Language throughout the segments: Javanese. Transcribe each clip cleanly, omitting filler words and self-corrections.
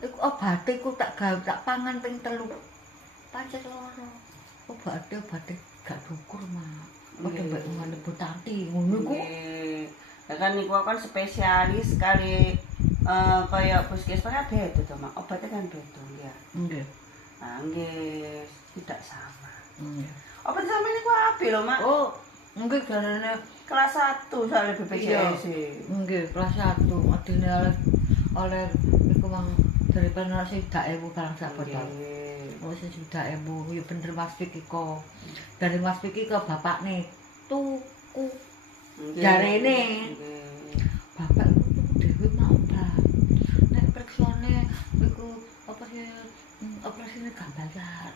Iku obate ku tak gawe tak pangan ping 3. Pancet lara. Obate gak dukur, Mak. Padha mbek ngene Butanti ngono iku. Ya kan niku kan spesialis kali kaya puskesmas beda to, Mak. Obatnya kan beda ya. Nggih. Nah, nggih tidak sama. Nggih. Obat sampe niku apik lho, Mak. Oh, nggih jarane Kelas 1 soalnya BPJS. Nggih, kelas 1. Adine oleh iku mang dari penerus 3.000 barang sak botol. Oh, sing 3.000 ya bener Mas Piki kok. Dari Mas Piki ke bapakne tuku. Jarene. Bapak tuku dhewe mau Mbak. Nek periksane iku apa sih operasine gak bayar.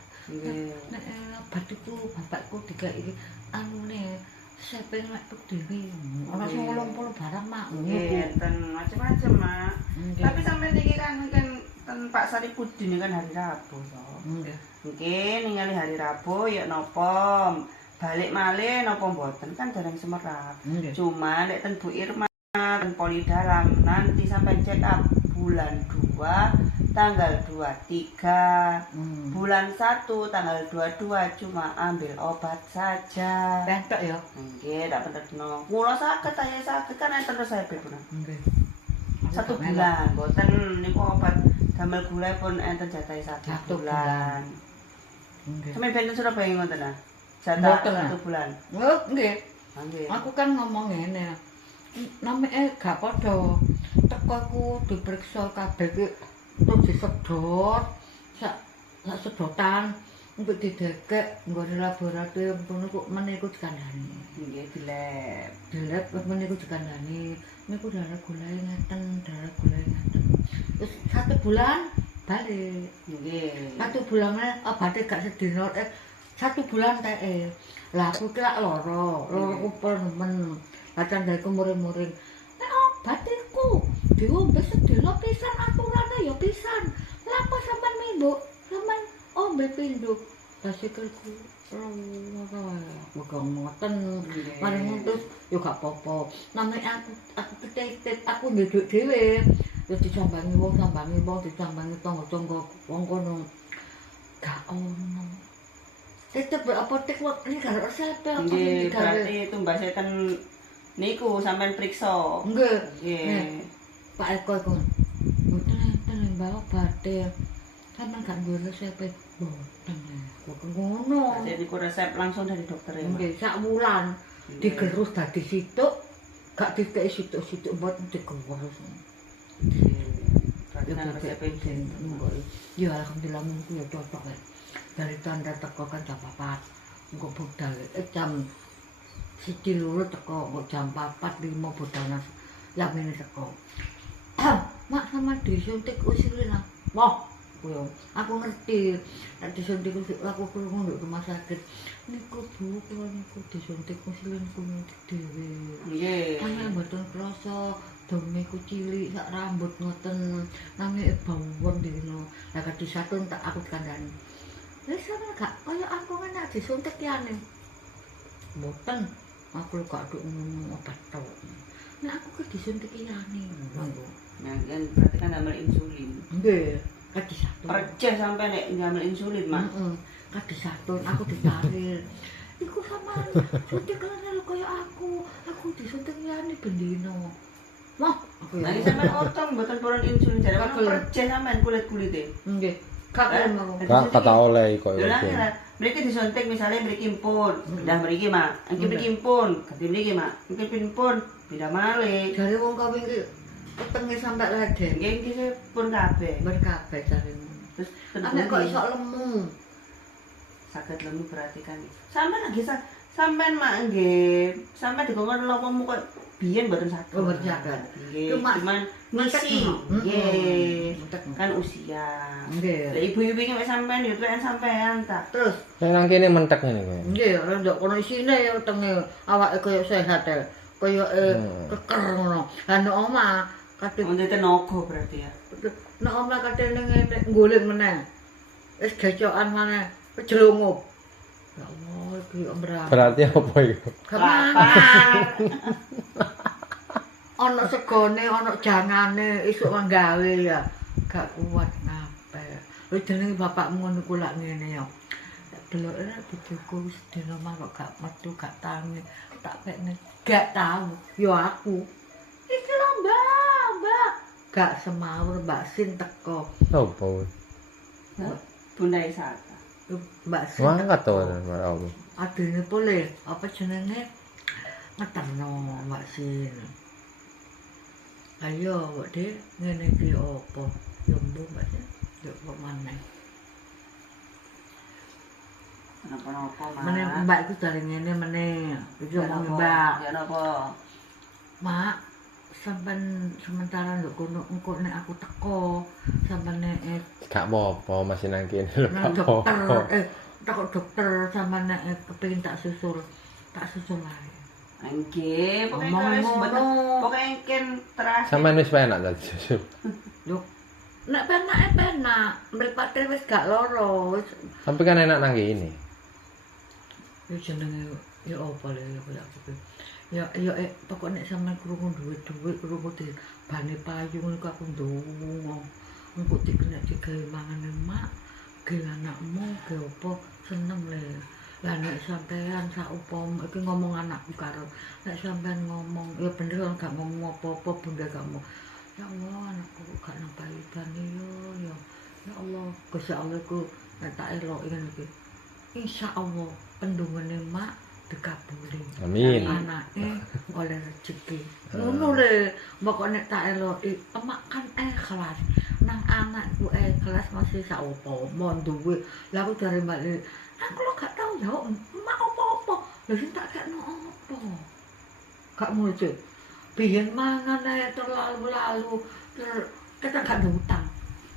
Nek obat iku bapakku dikai anune sepeng lek tuku dhewe. Ana sing 80 barang mak. Nggih, ten macam-macam, Mak. Tapi sampeyan iki kan ten Pak Saripudin kan hari Rabu to. Nggih. Mungkin ningali hari Rabu ya nopo balik malih nopo mboten kan dereng semerap. Cuma nek ten Bu Irma ten Polidalam nanti sampai check up bulan 2 tanggal 23 bulan 1 tanggal 22 cuma ambil obat saja. Pentok ya. Nggih, tak pentekno. Kula saged saya saged kan enten saya bebuna. Nggih. 1 bulan, mboten niku obat damel gula pun enten jatahe 1 bulan. Nggih. Sampe benten Surabaya ngoten ah. Jatah 1 bulan. Oh, nggih. Nggih. Aku kan ngomong ngene. Namanya gak padha. Teko aku diperiksa kabeh ki terus disedot sak sedotan untuk didekek nggone laboratorium ngono kok meniku dikandani. Nggih, dilep. Dilep meniku dikandani. Niku darah gulae ngeten, darah gulae ngeten. Terus 1 bulan balik. Nggih. 1 bulannya obate gak sedina 1 bulan teh. Lah aku ki lak lara kupul nemen. Lah candhaku muring-muring. Nek obat iku diombe sedina pisan aturane ya pisan. Lah apa sampean mimbu? Sampean ombe pindho. Lah sikilku ngoten. Mari terus ya gak apa-apa. Namanya aku ketetet, aku nduduk dhewe. Ya disambangi wong, disambangi tangga-tangga wong kono. Gak ono. Tetep apotek ini gak resep apa nggih, berarti tumbas ten niku sampean priksa. Nggih. Nggih. Pak Eko iku. Mboten enten mbak obate. Sampeyan gak duwe resep mboten. Kok ngono. Jadi niku resep langsung dari dokter ya. Nggih, sak wulan digerus dadi situk, gak dikei situk-situk mboten digerus. Berarti kan resep iki. Ya alhamdulillah mungkin ya cocok ya. Dari tanda teko kan jam 4. Engko budal jam 1 loro teko jam 4 5 budal yang ini teko. Mak sama disuntik usilin. Wah, aku ngerti. Nek disuntik aku krungu nduk rumah sakit. Niku Bu, kula niku disuntik usilin kuwi dhewe. Nggih. Kan mboten krasa dome ku cilik sak rambut ngoten nanging bawon dino. Lah kadhe satun tak aku kandhani. Lah sampe gak kaya aku kan nek disuntik liyane. Mboten. Aku gak nduk ngomong obat tok. Nek aku ki disuntik liyane ngono. Nah, kan berarti kan ambil insulin. Nggih, kadhe satun. Percaya sampai nek ngambil insulin, Mak. Heeh. Kadhe satun aku ditarir. Iku sampean suntik liyane kaya aku. Aku disuntik liyane bendino. Wah, aku Nah, sampean otong mboten purun insulin jare kan percaya sampean kulit-kulite. nggih. Gak mau. Kata oleh kok Lha itu. kan mriki disuntik misalnya mriki pun, pindah mriki, Mak. Iki mriki pun, ganti mriki, Mak. Iki pun, pindah malih. Jare wong kawin ki petenge sampe leden. Nggih iki pun kabeh. Berkabeh jarene. Terus Nek kok iso lemu. saged lemu berarti kan. Sampeyan lagi sampean mak nggih, sampean dikongkon lopomu kok biyen mboten saged. Oh, mboten saged. Nggih, cuman misi. Nggih. Kan usia. Nggih. Lah ibu-ibu iki mek sampean yo tuwek sampean ta. Terus Nang kene mentek ngene kowe. nggih, ora ndok kono isine ya wetenge awake kaya sehat e. Kaya keker ngono. Lah nek omah kadhe Untuk tenaga berarti ya. nek omah kadhe ngene ngguling meneh. Wis gecokan maneh, jelungup. Ya Allah, iki omrah. Berarti apa iku? Kapan? Ana segone, ana jangane, isuk manggawe ya. gak kuat ngapel. Lho jenenge bapakmu ngono ku lak ngene yo. Delok ora bojoku wis dina mah kok gak metu gak tangi. Tak pekne gak tahu yo aku. Iki lho Mbak. Gak semawur Mbak Sin teko. Apa? Bunda Isata. Mbak Sin. Mangkat to apa? Adine pole apa jenenge ngeterno Mbak Sin. Ayo, Mbak De, ngene iki apa? Yo mbok Mbak Sin. Yo kok maneh. Kenapa-napa, Mak? Meneh Mbak iku dari ngene meneh. Iki omong Mbak. Ya napa? Mak, sampean sementara nduk kono engko nek aku teko, sampean nek Gak apa-apa masih nang kene lho. nang Gak dokter, apa-apa. takut dokter sampean nek kepengin tak susul ae. Nggih, pokoke Ngomong wis ngono. mboten pokoke engken terakhir. Sampeyan wis penak ta susul. Lho, nek penak, mripate wis gak loro, wis Tapi kan enak nang kene. ya jenenge ya apa lho ya aku. Ya pokok nek sampean krungu duit-duit krungu di bane payung iku aku ndonga. Engko dikena digawe mangan emak, ge anakmu ge apa seneng le. Lah nek sampean saupama iki ngomong anakku karo nek sampean ngomong ya bener gak ngomong apa-apa bunda kamu. Ya Allah anakku kok gak nang paidane yo. Ya Allah, Gusti Allah ku nek tak eloki ngene iki. Insyaallah pendungane mak dikabuli. Amin. Anake oleh rezeki. Ngono le, mbok nek tak eloki, emak kan ikhlas. Nang anakku ikhlas masih saupama duwe. Lah aku jare Mbak Le, aku lo gak tau ya, emak apa-apa. Lah sing tak kekno apa? Gak muncul. Biyen mangan ae terlalu kita gak ada utang.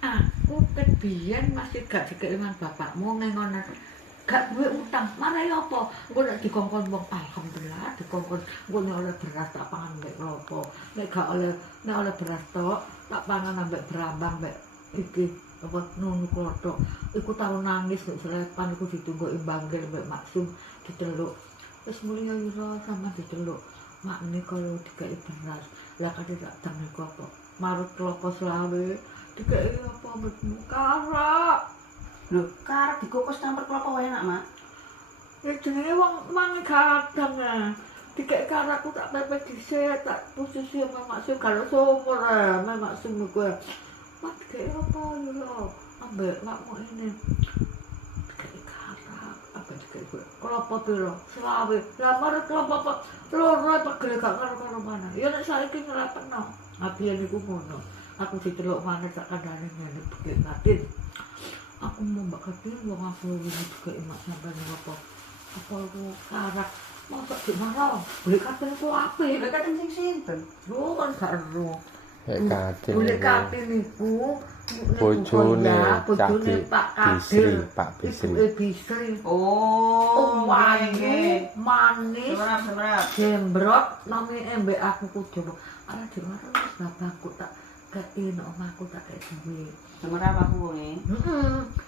Aku ket biyen masih gak dikeki man bapakmu ning ngono. Gak duwe utang, marai apa? Engko nek dikongkon wong alhamdulillah, dikongkon engko nek oleh beras tak pangan mbek klopo. Nek gak oleh beras tok, tak pangan ambek berambang mbek iki apa nunu klothok. Iku tau nangis nek selepan iku ditunggu imbanggil mbek Maksum diteluk. Wis mulih ira sama diteluk. Mak menika lho dikeki beras. Lah kate tak teng iku apa? Marut klopo selawe. Dikeki apa mbek karak. Lho, karep dikukus campur kelapa wae enak, Mak. Ya jenenge wong mangi kadang ah. Dikek karaku tak pepet dhisik, tak posisi Maksum kalau sumur Maksum niku. Mak dikek apa yo lho? Ambek makmu ini. Dikek karak, apa dikek kelapa piro? Selawe. Lah marep kelapa apa? Loro pegel gak karo mana. Ya nek saiki ngrapetno. Abiyen niku ngono. Aku diteluk maneh tak kandhane ngene dikek ngatin. Aku mau mbak Katin wong aku ini juga emak sampai apa aku karak masa gimana boleh Katin ku apik Lha kadang sing sinten? lho kan gak ero Katin. boleh Katin iku Bojone Pak Bisri, Kadir Pak Bisri. ibuke Bisri Oh, wayu manis Semrap. jembrot namine mbek aku kudu ala dimana wis bapakku tak kei nek omahku tak kei duwe Semrap aku wonge.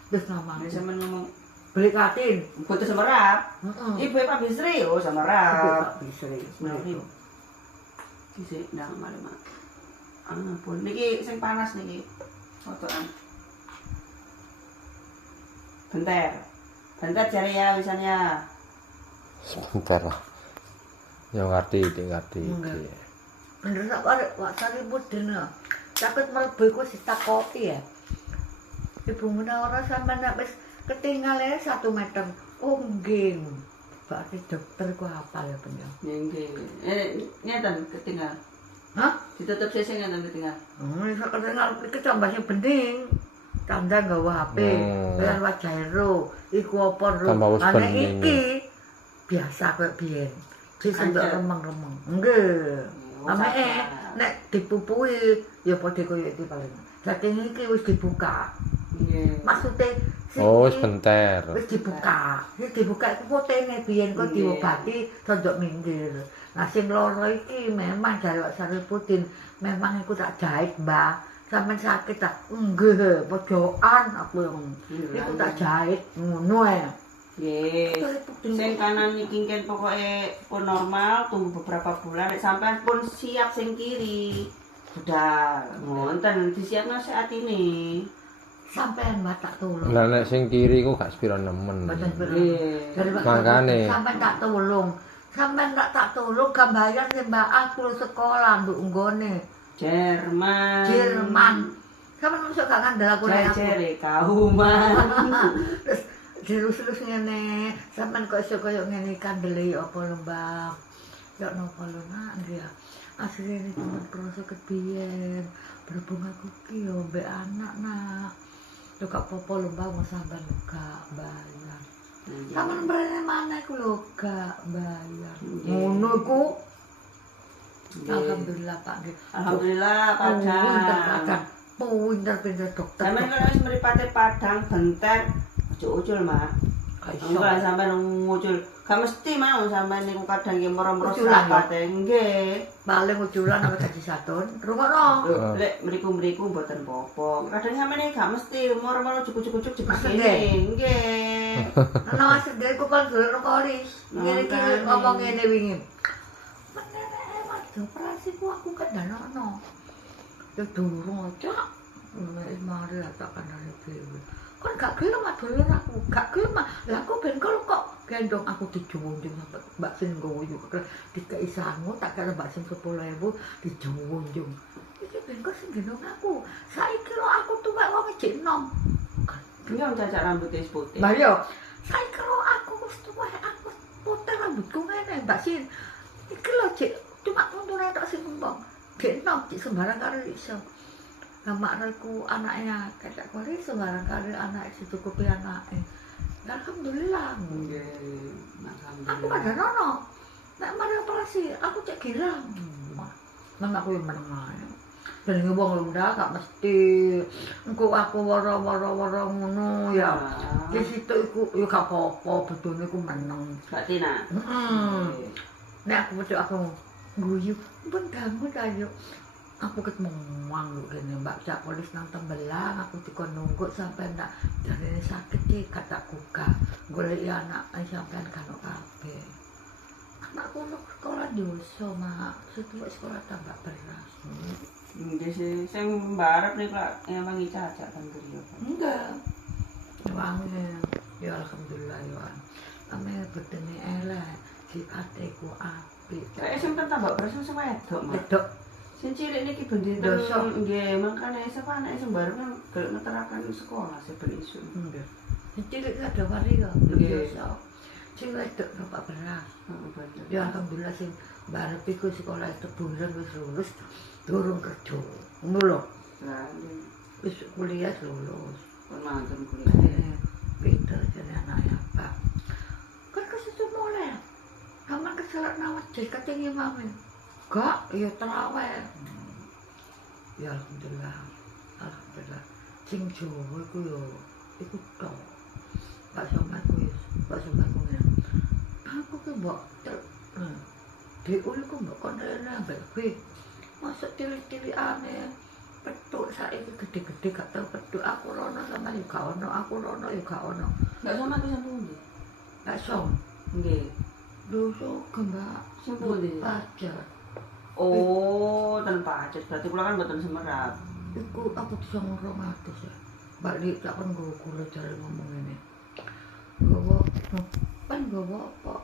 Terus namanya Wis sampean ngomong beli Katin. boten semrap. Heeh. Ibu Pak Bisri, oh Pak semrap. Bisri. Semrap. Dhisik ndang malih, Mak. Ampun, niki sing panas niki. Fotoan. Bentar jare ya wisannya. Sebentar lah. Ya ngerti. Enggak. Bener sak arek wak saribut dene. Takut mlebu iku ditakoki ya. Ibu Munawara sampean nek wis ketinggal 1 meter. Oh nggih. Berarti dokter ku hafal ya penyo. Nggih. Ngeten ketinggal. Hah? Ditutup sisih ngeten ketinggal. Iso ketinggal iki tambah sing bening. Tanda nggawa HP. Kaya wajah ero. Iku apa ro? Tambah wis Ane bening. iki biasa koyo biyen. Disendok remeng-remeng. Nggih. Ame nek dipupui ya padha koyo iki paling. Saking iki wis dibuka. Nggih. Maksude Oh, wis benter. wis dibuka. Wis dibuka iku fotene biyen kok diobati sondok minggir. Nah sing loro iki memang jare Wak Saripudin memang iku tak jahit, Mbah. Sampeyan sakit tak nggih, pojokan aku yang iku tak jahit ngono ae. Nggih. Sing kanan niki kan pokoke pun normal, tunggu beberapa bulan nek sampean pun siap sing kiri. budal. Ngonten disiapno sik atine. Sampean mbak tak tulung. Lah nek sing kiri ku gak sepiro nemen. Mboten pira. Nggih. Dari Pak Makane. sampean tak tulung. Sampean tak tulung gambaran sing Mbak aku sekolah mbok nggone. Jerman. Jerman. Sampeyan mesti gak kandel aku nek aku. Jere kauman. Terus ngene, sampeyan kok iso koyo ngene kandele apa lho, Mbak? Ya napa lho, Nak, ya. Asline iki cuma kroso kebiyen. Berhubung aku ki yo mbek anak, Nak. Yo gak apa-apa lho, Mbak, mau sampeyan gak bayar. Sampeyan mrene maneh ku lho gak bayar. Ngono iku. Alhamdulillah, Pak nggih. Alhamdulillah Padang. Pinter dokter. Sampeyan kalau wis mripate Padang benter aja ucul, Mak. Enggak sampeyan ngucul. Gak mesti mau sampeyan niku kadang nggih moro-moro sapate. Nggih. Paling uculan apa gaji satun. Rungokno. Lek mriku-mriku mboten apa-apa. Kadang sampeyan gak mesti moro-moro cukup-cukup jebak Maksudnya? kene. Nggih. Ana asdek ku kan golek kolis. Ngene iki ngomong ngene wingi. Menene waduh operasiku aku kendalono. Ya durung aja. Wis mari tak kandhane dhewe. Kon gak gelem adol aku, gak gelem. Lah aku ben kok gendong aku dijunjung sampe Mbak Sin nggowo yo dikai sangu tak karo Mbak Sin 10.000 dijunjung. Iki ben kok sing gendong aku. Saiki lho aku tuwek wong jek enom. Ini om cacat rambut wis putih. Lah yo, saiki lho aku wis tuwek aku putih rambutku ngene Mbak Sin. Iki lho jek cuma kontone tok sing kembang. Jek enom jek sembarang karo iso. Lah makreku anaknya kayak kore sembarang kali anak dicukupi anake. Alhamdulillah. Nggih. Aku kada nono. Nek mari operasi aku cek girang. Nang aku yo meneng ae. Jenenge wong lunda gak mesti engko aku woro-woro ngono ya. Di situ iku yo gak apa-apa bedone ku meneng. Mbak Tina. Nek aku wedok aku guyu, pun ganggu ayo. Aku ketemu lho kene Mbak Cak Polis nang Tembelang, aku dikon nunggu sampai ndak jarene sakit iki kataku gak goleki anak sampean karo kabeh. Anakku lu sekolah dosa, Mak. Setuwek sekolah tambah beras. Nggih sih, sing mbarep niku lak ngewangi cacat kan griya. Enggak. Wangi. Ya alhamdulillah ya. Ame bedene elek, sifate ku apik. Kayak sing tambah beras sing wedok, Mak. Wedok Sing cilik niki bendina dosa. nggih, makane sapa anake sing mbarep kan gelek ngeteraken sekolah seben isu. Enggak. Cilik ada wari kok. Nggih. Dosa. Sing wedok bapak beras. Heeh, bener. Ya alhamdulillah sing barep iku sekolah tebulan wis lulus durung kerja. Ngono lho. Lah, nggih. Wis kuliah lulus. Pun mantun kuliah. Pinter jane anake apa. Kan kesusu mulai. Kaman keselak nawat jek katingi mami. Gak, ya terawih. Ya alhamdulillah. Alhamdulillah. Sing Jawa iku yo iku tok. Pak Somad ku yo, Pak Somad ku ngene. Aku ki mbok diul ku mbok konene ambek kowe. Masuk tilik-tilikane petuk saiki gede-gede gak tau petuk aku rono sama yo gak ono, aku rono yo gak ono. Enggak sama tuh sampe ndi? Gak som. Nggih. Doso gembak Sing pundi? pacar. Oh, ten pacet. Berarti kula kan mboten semerap. Iku aku bisa ngurung atus ya. Balik tak kan gue gula cara ngomong ini. Gue pan gue apa?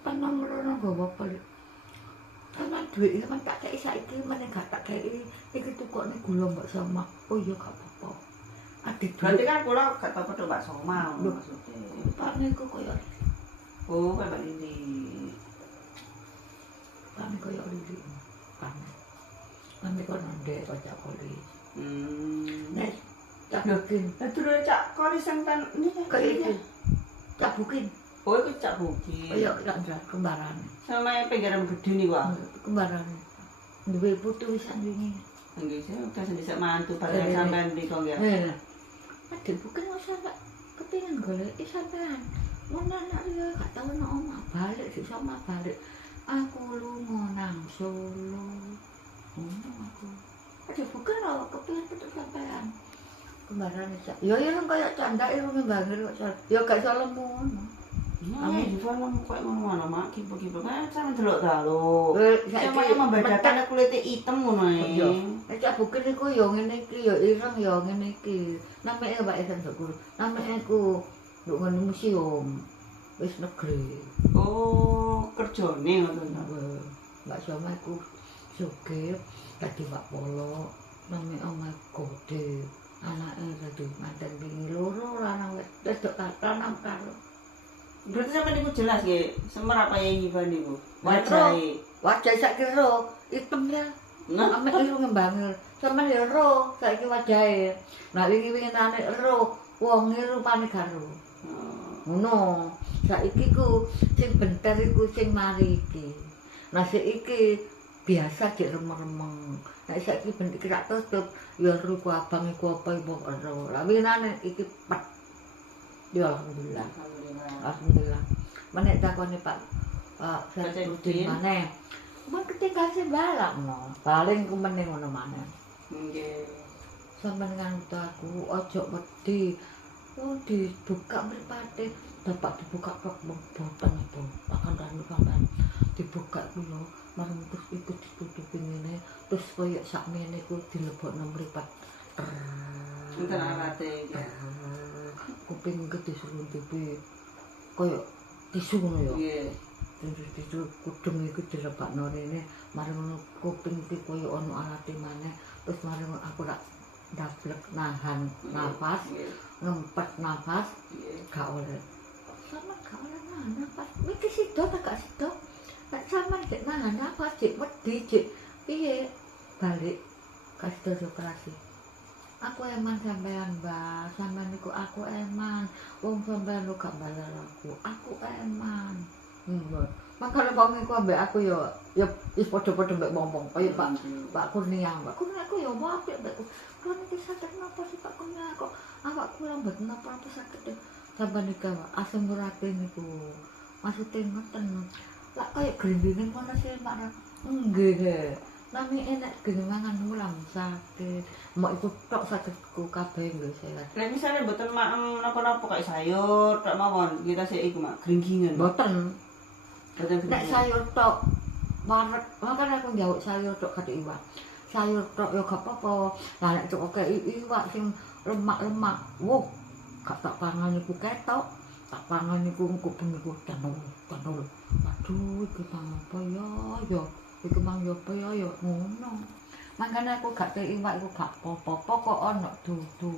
Pan nomor gue apa? Karena duit itu kan tak kayak saiki mana gak tak kayak ini tuh kok nih gula mbak sama. Oh iya gak apa-apa. Adik Berarti kan kula gak tau petuk Mbak Soma Loh. maksudnya. pan iku koyo Oh, kayak Mbak Lindi. pan koyo lili. Pan kok ndek kocak polis. Nek tak bukin. Lah dulu cak koli sing ten niki Kayak tak bukin. Oh, iku cak buki. Koyo tak kembaran. Sama pinggiran gede niku ah. Kembaran. Duwe putu wisan wingi. Nggih, saya udah sendiri mantu padahal sampean di kok ya. Adik bukan usah Pak. Kepingin golek sampean. Ngono anak dia gak tau nang omah balik sik sama balik. Aku lunga nang Solo. Ngono aku. Adik bukan lho kepingin putu sampean. Kembaran sak. Ya nang kaya canda irunge banget kok. Ya gak iso lemu ngono. Ini di film kok ngono-ngono mak kipu-kipu kan sampe delok ta lho. Saiki Semuanya membedakan kulitnya hitam ngono Iya. ae. Cak bukan iku ya ngene iki ya ireng ya ngene iki. Namanya Mbak Esen Guru. Namanya aku nduk ngono museum. Wis negeri. Oh, kerjane ngono. Mbak Soma iku sugih dadi Pak Polo. Namanya omah gede. Anake dadi manten bini loro lanang wedok lanang karo. Berarti sampe niku jelas nggih, semer apa ya Ivan niku. Wajahe. Wajah sak kira item ya. Nah, Ame iku ngembangir. Sampeyan ya ero saiki wajahe. Nah wingi-wingine ero wonge rupane karo. Ngono. Saiki ku sing benter iku sing mari iki. Nah iki biasa cek remeng-remeng. Nek saiki ben iki rak tutup ya ero ku abang iku apa iku ero. Lah winane iki pet. Ya alhamdulillah. Alhamdulillah. Menek takone Pak Sarudin maneh. Mun ketinggal sing balak no. Paling ku meneng ngono maneh. nggih. Sampeyan ngantu aku ojo wedi. Oh dibuka mripate. Bapak dibuka kok boten itu. Akan sampeyan dibuka ku lho. Marang terus iku ditutupi ngene. Terus koyo sakmene ku dilebokno mripat. Enten alate iki. Kuping gede seluntupi. Koyo tisu ngono ya. Nggih. Tisu kudung iku dilebakno rene, marang ngono kuping iki koyo ana alate maneh, terus marang aku rak ndablek nahan nafas, ngempet nafas, gak oleh. Sama gak oleh nahan nafas. Iki sida ta gak sida? Nek sampean gek nahan nafas, cek wedi, cek piye balik kasih operasi. Aku eman sampean, Mbak. Sampean niku aku eman. Wong sampean lu gak balar aku. Aku eman. Makane wong iku ambek aku ya wis padha-padha mbek wong-wong. Kaya Pak Kurnia. Pak Kurnia aku ya apik mbek. Kulo niki sakit napa sih Pak Kurnia kok awakku lambat napa sakit. Sampean niku asam urate niku. Maksude ngoten. Lah kaya grindingan ngono sih Pak. Nggih. Nami enak genangan mulang sakit. Mak iku tok sakitku kabeh lho sehat. Nek misale mboten maem napa-napa kayak sayur, tak mawon kita sik iku mak gringgingan. Mboten. Mboten Nek sayur tok wareg, makane aku njaluk sayur tok kadhe iwak. Sayur tok ya gak apa-apa. Lah nek tok kei iwak sing lemak-lemak, wuh, gak tak pangan iku ketok. Tak pangan iku engko bengi ku tenul. Aduh, iki apa ya. Iku mang yo apa ya ngono. Mangkane aku gak kei iwak iku gak apa-apa, kok ana dudu.